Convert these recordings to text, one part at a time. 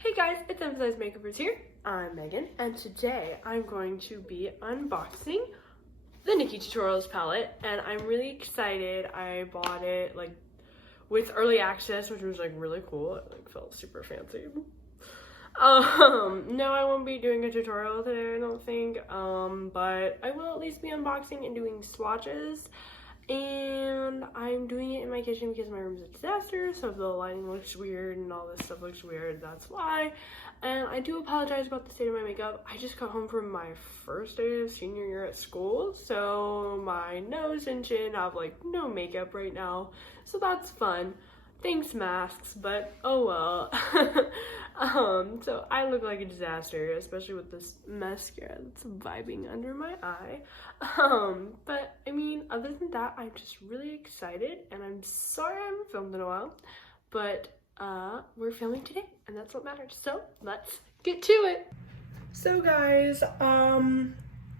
Hey guys, it's Emphasize Makeovers here. I'm Megan, and today I'm going to be unboxing the nikkietutorials palette, and I'm really excited. I bought it like with early access, which was like really cool. It like felt super fancy. No, I won't be doing a tutorial today, I don't think. But I will at least be unboxing and doing swatches. And I'm doing it in my kitchen because my room's a disaster, so if the lighting looks weird and all this stuff looks weird, that's why. And I do apologize about the state of my makeup. I just got home from my first day of senior year at school, so my nose and chin have like no makeup right now, so that's fun. Thanks masks, but oh well. So I look like a disaster, especially with this mascara that's vibing under my eye. But I mean, other than that, I'm just really excited, and I'm sorry I haven't filmed in a while, but we're filming today, and that's what matters. So let's get to it. So guys,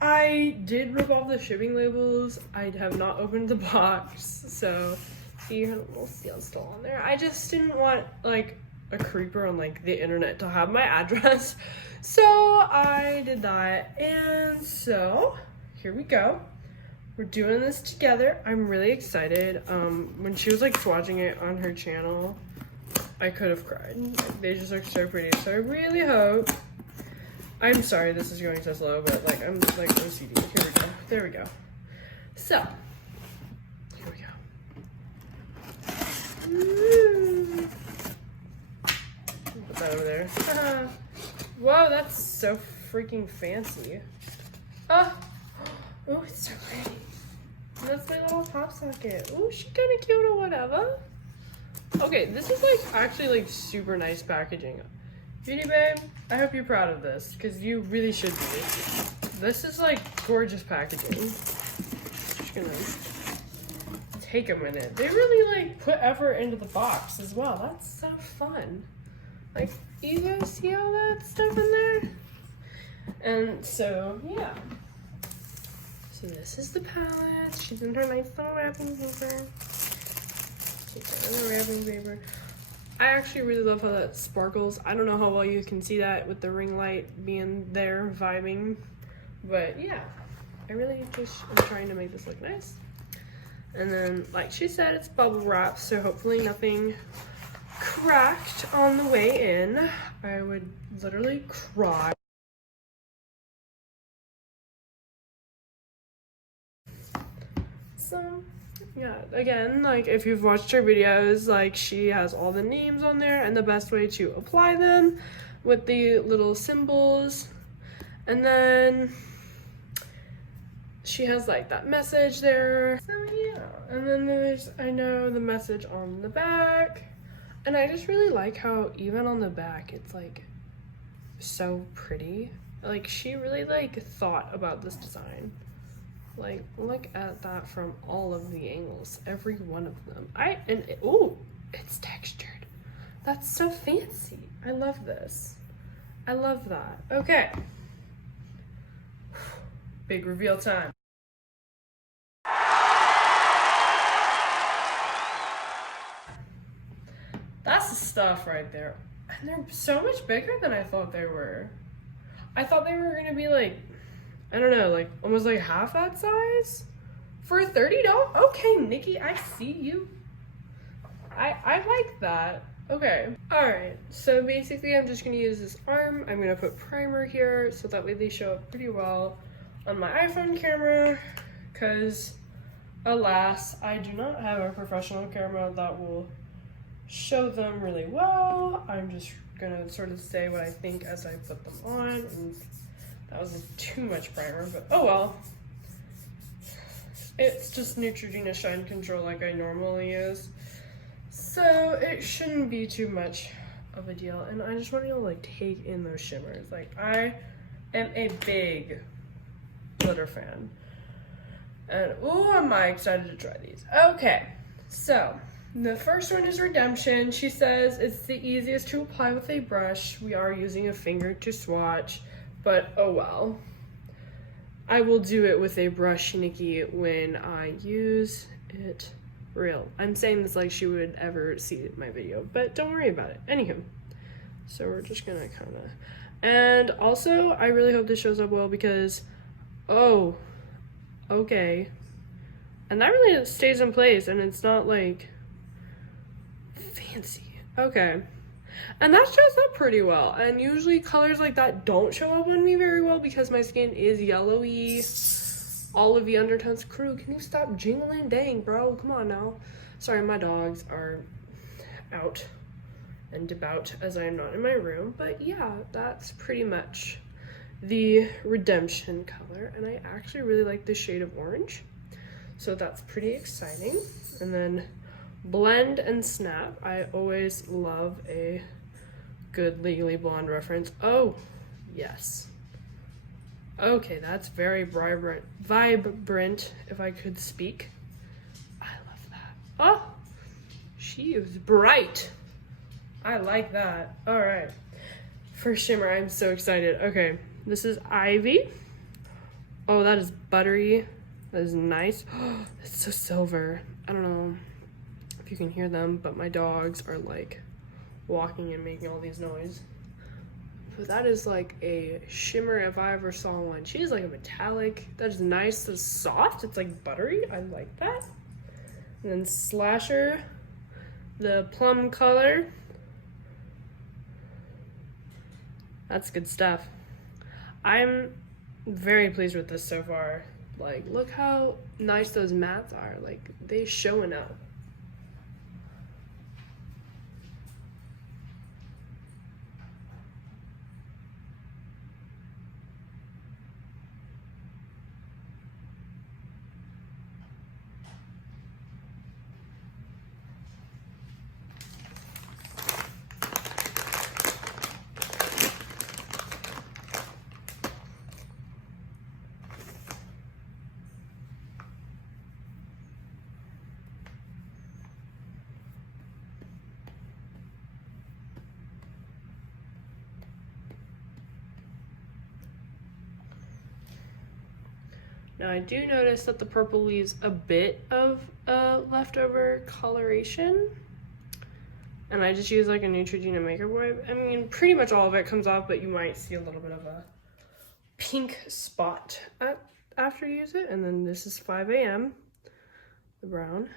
I did rip off the shipping labels. I have not opened the box, so see her little seal still on there. I just didn't want like a creeper on like the internet to have my address, so I did that. And so here we go, we're doing this together. I'm really excited. When she was like swatching it on her channel, I could have cried. They just look so pretty, so I really hope. I'm sorry this is going so slow, but like I'm like OCD. Here we go, there we go. So here we go. Ooh. Put that over there. Whoa, that's so freaking fancy. Oh, it's so pretty. That's my little pop socket. Oh, she's kind of cute or whatever. Okay, this is like actually like super nice packaging. Beauty babe, I hope you're proud of this because you really should be. This is like gorgeous packaging. Just gonna take a minute. They really like put effort into the box as well. That's so fun. Like, you guys see all that stuff in there? And so, yeah. So this is the palette. She's in her nice little wrapping paper. I actually really love how that sparkles. I don't know how well you can see that with the ring light being there, vibing. But yeah, I really just am trying to make this look nice. And then, like she said, it's bubble wrap, so hopefully nothing cracked on the way in. I would literally cry. So yeah, again, like if you've watched her videos, like she has all the names on there and the best way to apply them with the little symbols. And then she has like that message there. So yeah, and then there's, I know, the message on the back. And I just really like how even on the back, it's like so pretty. Like she really like thought about this design. Like look at that from all of the angles, every one of them. Oh, it's textured. That's so fancy. I love this. I love that. Okay. Big reveal time. That's the stuff right there. And they're so much bigger than I thought they were. I thought they were gonna be like, I don't know, like almost like half that size for $30. Okay, Nikki, I see you. I like that. Okay, all right. So basically I'm just gonna use this arm. I'm gonna put primer here so that way they show up pretty well on my iPhone camera, because alas, I do not have a professional camera that will show them really well. I'm just gonna sort of say what I think as I put them on, and that was too much primer, but oh well. It's just Neutrogena Shine Control like I normally use, so it shouldn't be too much of a deal. And I just want you to like take in those shimmers. Like I am a big glitter fan, and oh, am I excited to try these. Okay, so the first one is Redemption. She says it's the easiest to apply with a brush. We are using a finger to swatch, but oh well. I will do it with a brush, Nikki, when I use it real. I'm saying this like she would ever see my video, but don't worry about it. Anywho, So we're just gonna kind of, and also I really hope this shows up well because, oh, okay. And that really stays in place and it's not like fancy. Okay. And that shows up pretty well. And usually colors like that don't show up on me very well because my skin is yellowy, olivey undertones. Crew, can you stop jingling? Dang, bro. Come on now. Sorry, my dogs are out and about as I am not in my room. But yeah, that's pretty much the redemption color. And I actually really like the shade of orange. So that's pretty exciting. And then blend and snap. I always love a good Legally Blonde reference. Oh, yes. Okay, that's very vibrant, if I could speak. I love that. Oh, she is bright. I like that. All right. For shimmer, I'm so excited. Okay, this is Ivy. Oh, that is buttery. That is nice. Oh, it's so silver. I don't know if you can hear them, but my dogs are like walking and making all these noise. But that is like a shimmer if I ever saw one. She is like a metallic. That is nice. It's soft. It's like buttery. I like that. And then Slasher, the plum color. That's good stuff. I'm very pleased with this so far. Like, look how nice those mattes are. Like, they showing up. Now I do notice that the purple leaves a bit of leftover coloration. And I just use like a Neutrogena makeup wipe. I mean, pretty much all of it comes off, but you might see a little bit of a pink spot after you use it. And then this is 5 a.m., the brown.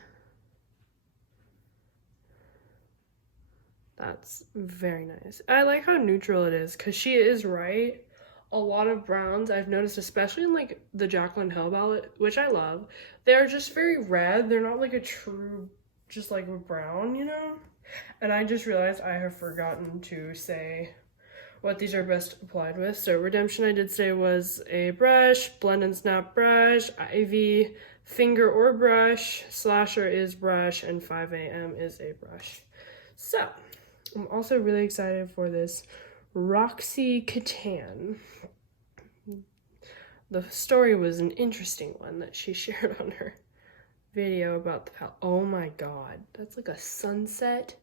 That's very nice. I like how neutral it is because she is right. A lot of browns I've noticed, especially in like the Jaclyn Hill palette, which I love, they're just very red. They're not like a true, just like a brown, you know? And I just realized I have forgotten to say what these are best applied with. So Redemption I did say was a brush, blend and snap brush, Ivy, finger or brush, Slasher is brush, and 5 a.m. is a brush. So I'm also really excited for this Roxy Catan. The story was an interesting one that she shared on her video about the palette. Oh my god, that's like a sunset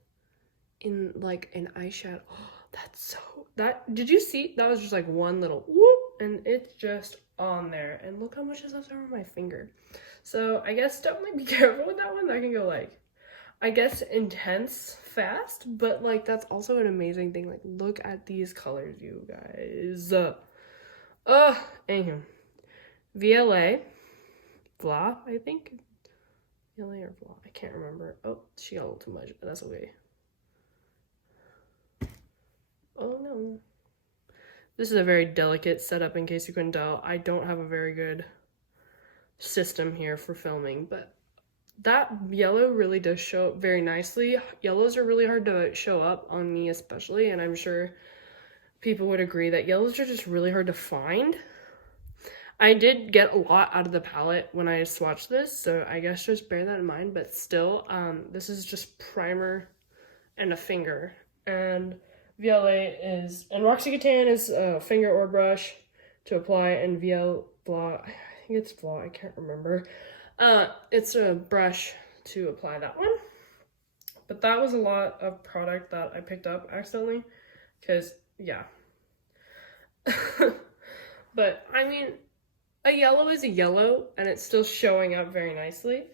in like an eyeshadow. Oh, that's so, that, did you see? That was just like one little whoop and it's just on there. And look how much is left over my finger. So I guess definitely be careful with that one. That can go like, I guess intense fast, but like that's also an amazing thing. Like look at these colors, you guys. Anywho, VLA, Vla, I think. VLA or Vla, I can't remember. Oh, she got a little too much, but that's okay. Oh no. This is a very delicate setup in case you couldn't tell. I don't have a very good system here for filming, but that yellow really does show up very nicely. Yellows are really hard to show up on me especially, and I'm sure people would agree that yellows are just really hard to find. I did get a lot out of the palette when I swatched this, so I guess just bear that in mind, but still, this is just primer and a finger. And VLA is, and Roxy Catan is a finger or brush to apply, and Vla, I think it's Vla, I can't remember. It's a brush to apply that one. But that was a lot of product that I picked up accidentally, because, yeah. But, I mean, a yellow is a yellow, and it's still showing up very nicely.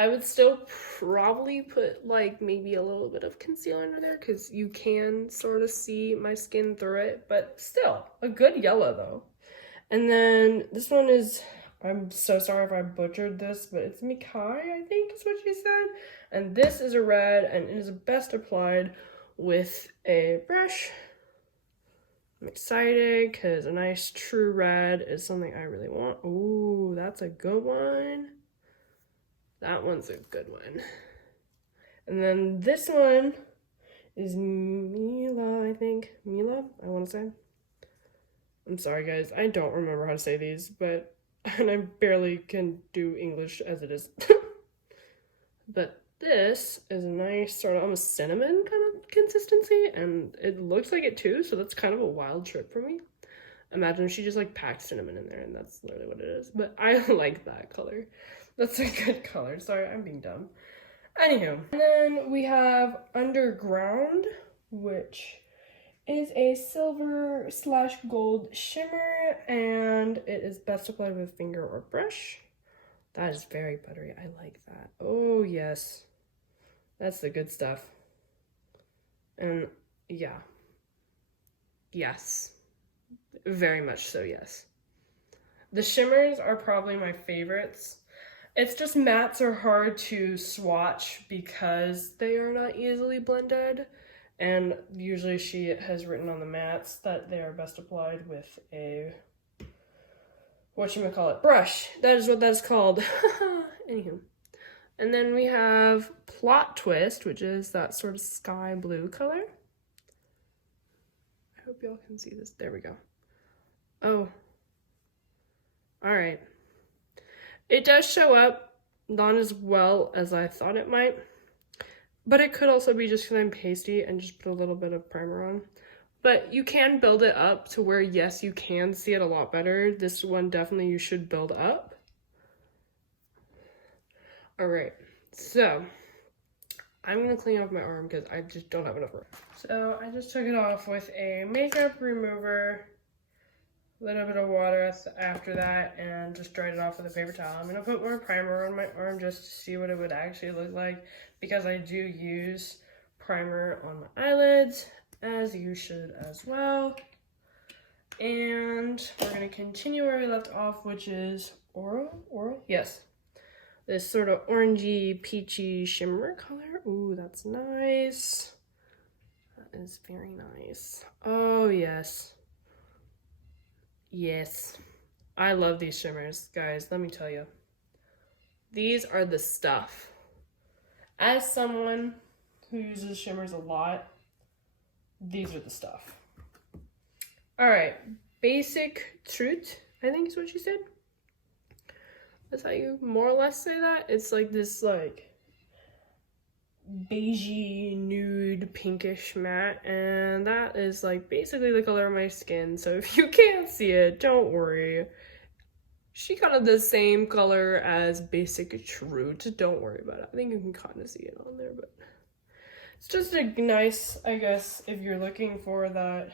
I would still probably put like maybe a little bit of concealer under there because you can sort of see my skin through it, but still a good yellow though. And then this one is, I'm so sorry if I butchered this, but it's Mikai, I think is what she said. And this is a red, and it is best applied with a brush. I'm excited because a nice true red is something I really want. Ooh, that's a good one. That one's a good one. And then this one is Mila, I think. Mila, I want to say. I'm sorry, guys. I don't remember how to say these, but and I barely can do English as it is. But this is a nice sort of almost cinnamon kind of consistency, and it looks like it too, so that's kind of a wild trip for me. Imagine if she just like packed cinnamon in there, and that's literally what it is. But I like that color. That's a good color. Sorry, I'm being dumb. Anywho, and then we have Underground, which is a silver / gold shimmer, and it is best applied with finger or brush. That is very buttery. I like that. Oh, yes. That's the good stuff. And yeah. Yes. Very much so, yes. The shimmers are probably my favorites. It's just mattes are hard to swatch because they are not easily blended. And usually she has written on the mattes that they are best applied with a, whatchamacallit, brush. That is what that's called. Anywho. And then we have Plot Twist, which is that sort of sky blue color. I hope y'all can see this. There we go. Oh. Alright. It does show up not as well as I thought it might. But it could also be just because I'm pasty and just put a little bit of primer on. But you can build it up to where, yes, you can see it a lot better. This one definitely you should build up. Alright, so I'm going to clean off my arm because I just don't have enough room. So I just took it off with a makeup remover, a little bit of water after that, and just dried it off with a paper towel. I'm going to put more primer on my arm just to see what it would actually look like, because I do use primer on my eyelids, as you should as well. And we're going to continue where we left off, which is Oral? Yes. This sort of orangey, peachy shimmer color. Ooh, that's nice. That is very nice. Oh, yes. Yes. I love these shimmers, guys. Let me tell you. These are the stuff. As someone who uses shimmers a lot, these are the stuff. Alright. Basic Truth, I think is what she said. That's how you more or less say that. It's like this like beigey nude pinkish matte, and that is like basically the color of my skin. So if you can't see it, don't worry. She kind of the same color as Basic Truth. Don't worry about it. I think you can kind of see it on there, but it's just a nice, I guess, if you're looking for that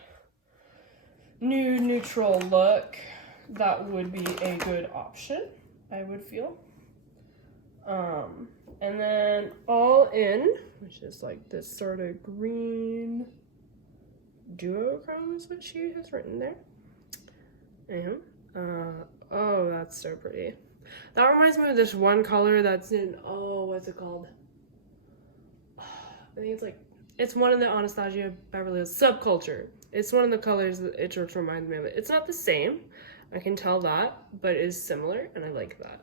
nude neutral look, that would be a good option, I would feel. And then All In, which is like this sort of green duochrome is what she has written there. And oh, that's so pretty. That reminds me of this one color that's in, oh, what's it called? I think it's like, it's one of the Anastasia Beverly Hills Subculture. It's one of the colors that it just reminds me of it. It's not the same, I can tell that, but it is similar, and I like that.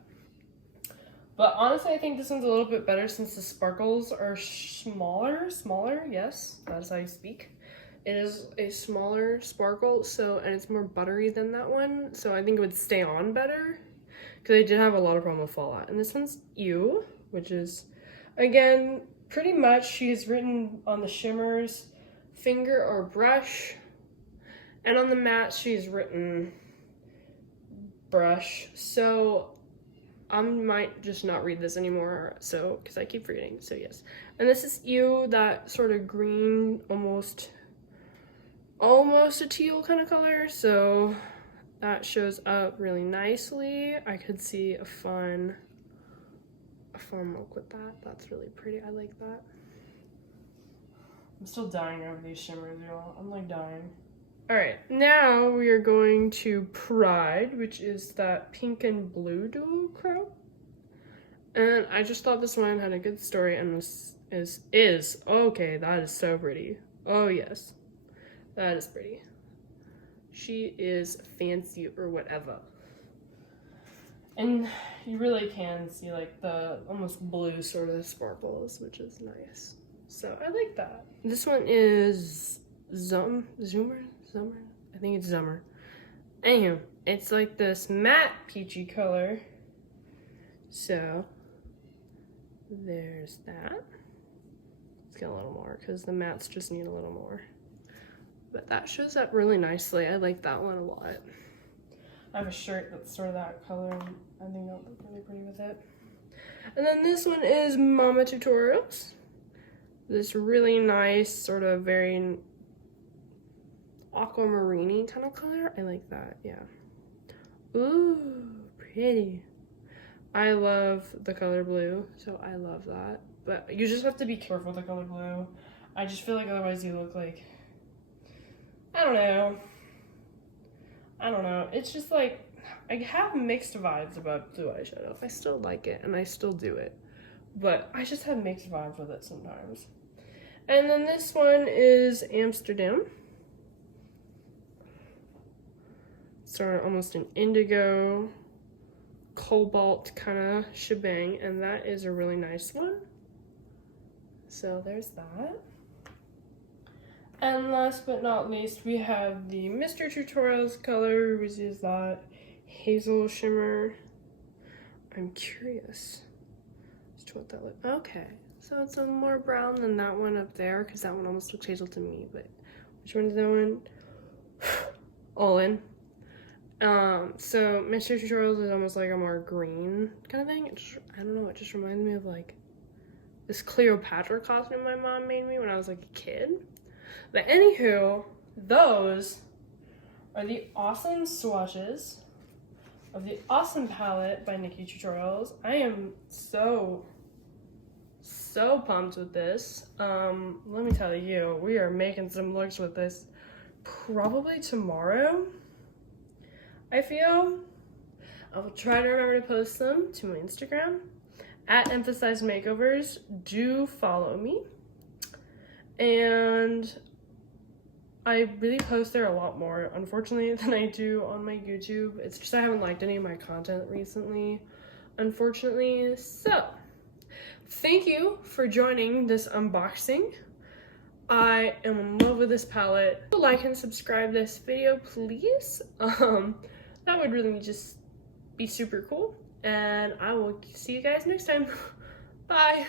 But honestly, I think this one's a little bit better since the sparkles are smaller, yes, that's how you speak. It is a smaller sparkle, so, and it's more buttery than that one, so I think it would stay on better, because I did have a lot of problem with fallout. And this one's You, which is, again, pretty much she's written on the shimmers, finger or brush, and on the matte she's written brush, so I might just not read this anymore, so, because I keep forgetting, so yes. And this is You, that sort of green, almost a teal kind of color, so that shows up really nicely. I could see a fun a foam look with that. That's really pretty. I like that. I'm still dying over these shimmers, y'all. I'm like dying. All right, now we are going to Pride, which is that pink and blue dual crow. And I just thought this one had a good story and is okay. That is so pretty. Oh yes, that is pretty. She is fancy or whatever. And you really can see like the almost blue sort of sparkles, which is nice. So I like that. This one is Zoomer? I think it's Zummer. Anywho, it's like this matte peachy color. So there's that. Let's get a little more because the mattes just need a little more. But that shows up really nicely. I like that one a lot. I have a shirt that's sort of that color and I think that'll look really pretty with it. And then this one is Mama Tutorials. This really nice, sort of very aquamarine kind of color. I like that, yeah. Ooh, pretty. I love the color blue, so I love that. But you just have to be careful with the color blue. I just feel like otherwise you look like, I don't know. It's just like, I have mixed vibes about blue eyeshadow. I still like it, and I still do it. But I just have mixed vibes with it sometimes. And then this one is Amsterdam. Sort of almost an indigo, cobalt kind of shebang, and that is a really nice one. So there's that. And last but not least, we have the Mr. Tutorials color, which is that hazel shimmer. I'm curious as to what that looks. Okay, so it's a more brown than that one up there, because that one almost looks hazel to me. But which one is that one? All in. So Mr. Tutorials is almost like a more green kind of thing. I don't know, it just reminds me of like this Cleopatra costume my mom made me when I was like a kid. But anywho, those are the awesome swatches of the awesome palette by Nikkie Tutorials. I am so pumped with this. Let me tell you, we are making some looks with this probably tomorrow. I feel I will try to remember to post them to my Instagram at Emphasized Makeovers. Do follow me. And I really post there a lot more, unfortunately, than I do on my YouTube. It's just I haven't liked any of my content recently, unfortunately. So, thank you for joining this unboxing. I am in love with this palette. Like and subscribe this video, please. That would really just be super cool. And I will see you guys next time. Bye.